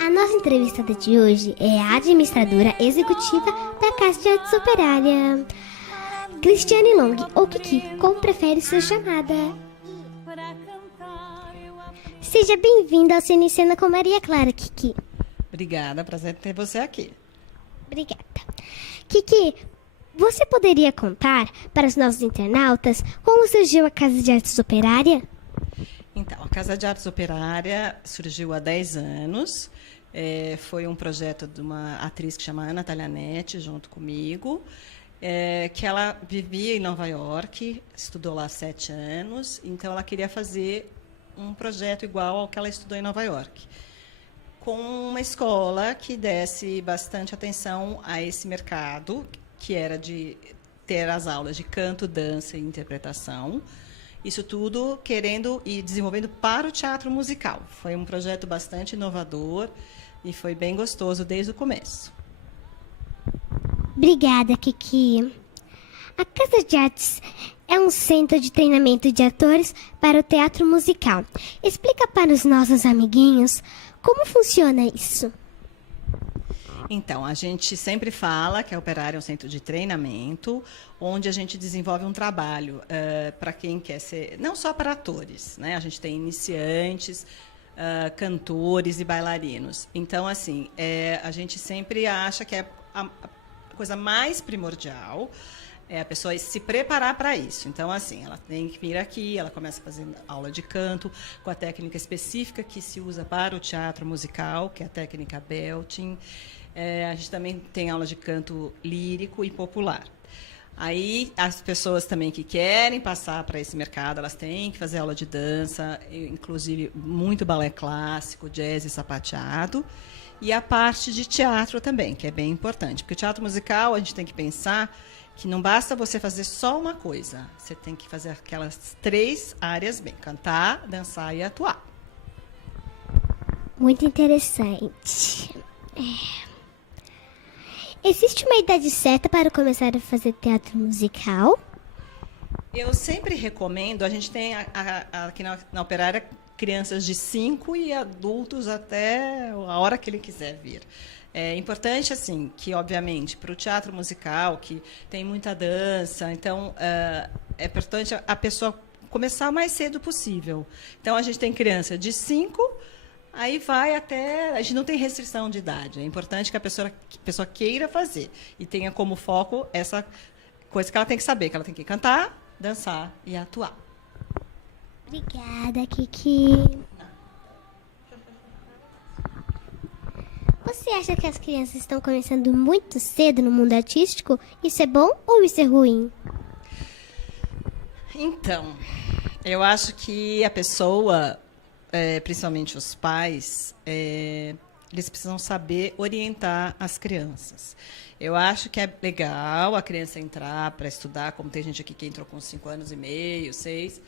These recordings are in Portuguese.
A nossa entrevistada de hoje é a administradora executiva da Casa de Artes Operária, Cristiane Long, ou Kiki, como prefere ser chamada. Seja bem-vinda ao Cena em Cena com Maria Clara, Kiki. Obrigada, prazer ter você aqui. Obrigada. Kiki, você poderia contar para os nossos internautas como surgiu a Casa de Artes Operária? Então, a Casa de Artes Operária surgiu há 10 anos. Foi um projeto de uma atriz que chama Ana Taglianetti, junto comigo, que ela vivia em Nova York, estudou lá 7 anos, então ela queria fazer um projeto igual ao que ela estudou em Nova York, com uma escola que desse bastante atenção a esse mercado, que era de ter as aulas de canto, dança e interpretação. Isso tudo querendo e desenvolvendo para o teatro musical. Foi um projeto bastante inovador e foi bem gostoso desde o começo. Obrigada, Kiki. A Casa de Artes é um centro de treinamento de atores para o teatro musical. Explica para os nossos amiguinhos como funciona isso. Então, a gente sempre fala que a Operária é um centro de treinamento, onde a gente desenvolve um trabalho para quem quer ser, não só para atores, né? A gente tem iniciantes, cantores e bailarinos. Então, assim, a gente sempre acha que a coisa mais primordial é a pessoa se preparar para isso. Então, assim, ela tem que vir aqui, ela começa fazendo aula de canto com a técnica específica que se usa para o teatro musical, que é a técnica belting. A gente também tem aula de canto lírico e popular. Aí, as pessoas também que querem passar para esse mercado, elas têm que fazer aula de dança, inclusive muito balé clássico, jazz e sapateado. E a parte de teatro também, que é bem importante. Porque o teatro musical, a gente tem que pensar que não basta você fazer só uma coisa. Você tem que fazer aquelas 3 áreas bem: cantar, dançar e atuar. Muito interessante. Existe uma idade certa para começar a fazer teatro musical? Eu sempre recomendo, a gente tem aqui na Operária crianças de 5 e adultos até a hora que ele quiser vir. É importante, assim, que, obviamente, para o teatro musical, que tem muita dança, então, é importante a pessoa começar o mais cedo possível. Então, a gente tem criança de 5, aí vai até... A gente não tem restrição de idade. É importante que a pessoa queira fazer e tenha como foco essa coisa que ela tem que saber, que ela tem que cantar, dançar e atuar. Obrigada, Kiki. Você acha que as crianças estão começando muito cedo no mundo artístico? Isso é bom ou isso é ruim? Então, eu acho que a pessoa, principalmente os pais, eles precisam saber orientar as crianças. Eu acho que é legal a criança entrar para estudar, como tem gente aqui que entrou com 5 anos e meio, 6.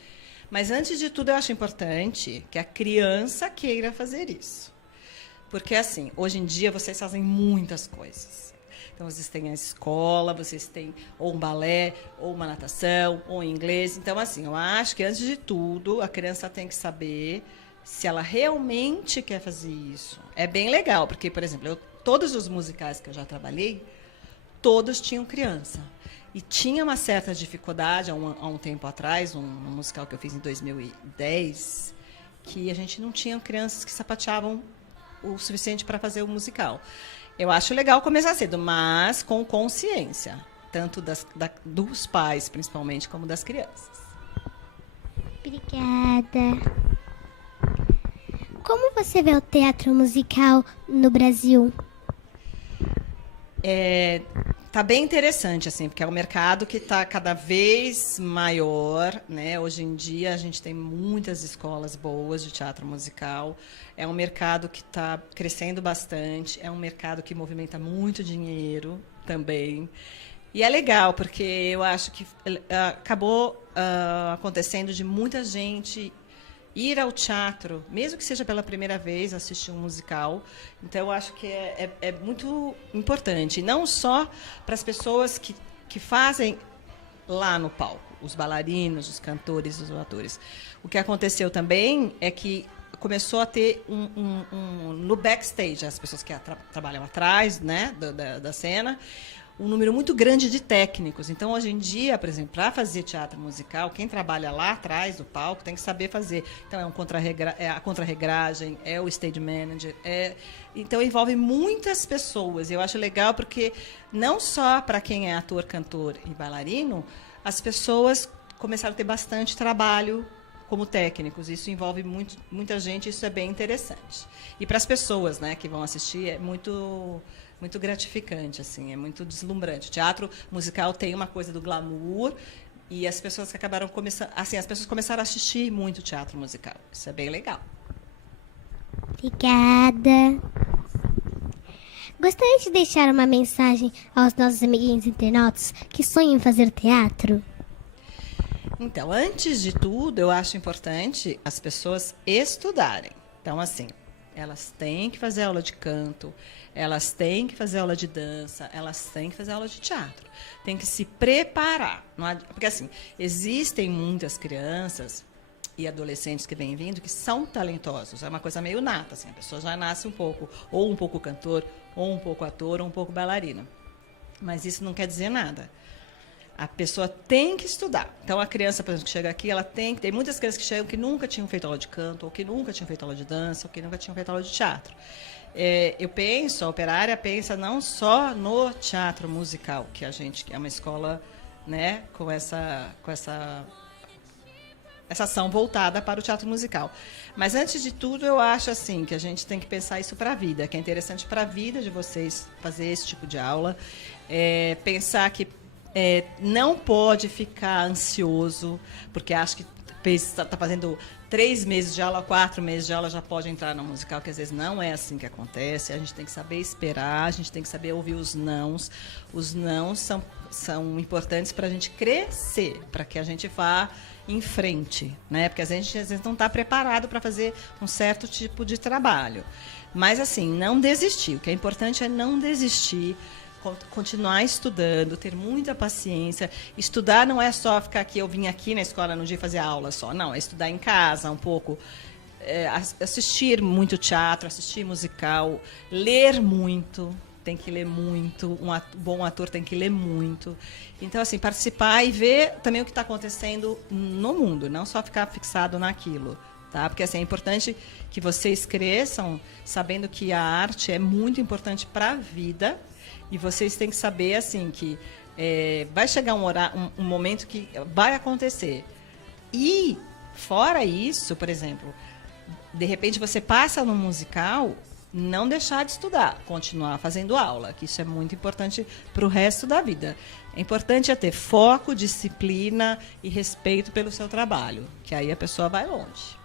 Mas, antes de tudo, eu acho importante que a criança queira fazer isso. Porque, assim, hoje em dia, vocês fazem muitas coisas. Então, vocês têm a escola, vocês têm ou um balé, ou uma natação, ou inglês. Então, assim, eu acho que, antes de tudo, a criança tem que saber se ela realmente quer fazer isso. É bem legal, porque, por exemplo, todos os musicais que eu já trabalhei, todos tinham criança. E tinha uma certa dificuldade, há um tempo atrás, um musical que eu fiz em 2010, que a gente não tinha crianças que sapateavam o suficiente para fazer o musical. Eu acho legal começar cedo, mas com consciência, tanto dos pais, principalmente, como das crianças. Obrigada. Como você vê o teatro musical no Brasil? Tá bem interessante, assim, porque é um mercado que está cada vez maior, né? Hoje em dia a gente tem muitas escolas boas de teatro musical. É um mercado que está crescendo bastante. É um mercado que movimenta muito dinheiro também. E é legal, porque eu acho que acabou acontecendo de muita gente ir ao teatro, mesmo que seja pela primeira vez, assistir um musical. Então, eu acho que é muito importante, não só para as pessoas que fazem lá no palco, os bailarinos, os cantores, os atores. O que aconteceu também é que começou a ter no backstage, as pessoas que trabalham atrás, né, da cena, um número muito grande de técnicos. Então, hoje em dia, por exemplo, para fazer teatro musical, quem trabalha lá atrás do palco tem que saber fazer. Então, é a contrarregragem, é o stage manager. Então, envolve muitas pessoas. Eu acho legal porque, não só para quem é ator, cantor e bailarino, as pessoas começaram a ter bastante trabalho como técnicos. Isso envolve muita gente, isso é bem interessante. E para as pessoas, né, que vão assistir, é muito gratificante, assim, é muito deslumbrante. O teatro musical tem uma coisa do glamour e as pessoas que acabaram começando, assim, as pessoas começaram a assistir muito teatro musical. Isso é bem legal. Obrigada. Gostaria de deixar uma mensagem aos nossos amiguinhos internautas que sonham em fazer teatro? Então, antes de tudo, eu acho importante as pessoas estudarem. Então, assim, elas têm que fazer aula de canto, elas têm que fazer aula de dança, elas têm que fazer aula de teatro. Tem que se preparar. Porque, assim, existem muitas crianças e adolescentes que vêm vindo que são talentosos. É uma coisa meio nata, assim, a pessoa já nasce um pouco cantor, ou um pouco ator, ou um pouco bailarina. Mas isso não quer dizer nada. A pessoa tem que estudar. Então, a criança, por exemplo, que chega aqui, ela tem muitas crianças que chegam que nunca tinham feito aula de canto, ou que nunca tinham feito aula de dança, ou que nunca tinham feito aula de teatro. A Operária pensa não só no teatro musical, que é uma escola, né, com essa ação voltada para o teatro musical. Mas, antes de tudo, eu acho assim que a gente tem que pensar isso para a vida, que é interessante para a vida de vocês fazer esse tipo de aula. Pensar que não pode ficar ansioso, porque acho que está fazendo 3 meses de aula, 4 meses de aula, já pode entrar no musical, que às vezes não é assim que acontece. A gente tem que saber esperar, a gente tem que saber ouvir os nãos. Os nãos são importantes para a gente crescer, para que a gente vá em frente, né? Porque a gente às vezes não está preparado para fazer um certo tipo de trabalho. Mas, assim, não desistir. O que é importante é não desistir, continuar estudando, ter muita paciência. Estudar não é só ficar aqui, eu vim aqui na escola no dia fazer aula só. Não, é estudar em casa um pouco, assistir muito teatro, assistir musical, ler muito, tem que ler muito, bom ator tem que ler muito. Então, assim, participar e ver também o que está acontecendo no mundo, não só ficar fixado naquilo. Tá? Porque, assim, é importante que vocês cresçam sabendo que a arte é muito importante para a vida. E vocês têm que saber, assim, que vai chegar um momento que vai acontecer. E, fora isso, por exemplo, de repente você passa no musical, não deixar de estudar, continuar fazendo aula, que isso é muito importante para o resto da vida. É importante ter foco, disciplina e respeito pelo seu trabalho, que aí a pessoa vai longe.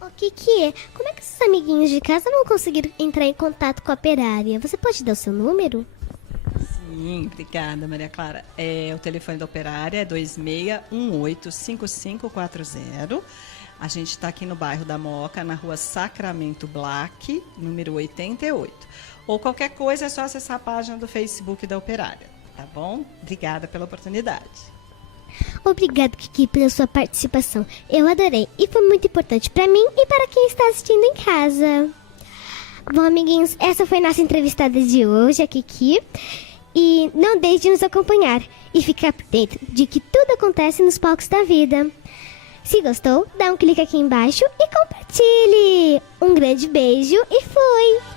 O Kiki, como é que esses amiguinhos de casa vão conseguir entrar em contato com a Operária? Você pode dar o seu número? Sim, obrigada, Maria Clara. O telefone da Operária é 2618-5540. A gente está aqui no bairro da Moca, na rua Sacramento Black, número 88. Ou qualquer coisa, é só acessar a página do Facebook da Operária, tá bom? Obrigada pela oportunidade. Obrigado, Kiki, pela sua participação. Eu adorei e foi muito importante para mim e para quem está assistindo em casa. Bom, amiguinhos, essa foi nossa entrevistada de hoje, a Kiki. E não deixe de nos acompanhar e ficar por dentro de que tudo acontece nos palcos da vida. Se gostou, dá um clique aqui embaixo e compartilhe. Um grande beijo e fui!